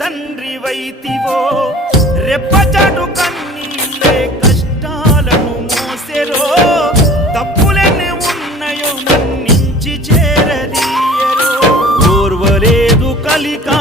తండ్రి వైతివో రెప్పచాటు కన్నీళ్ళే కష్టాలను మోసెరో తప్పులెన్ని ఉన్నాయో మన్నించి చేరదీయరో ఓర్వలేదు కలికా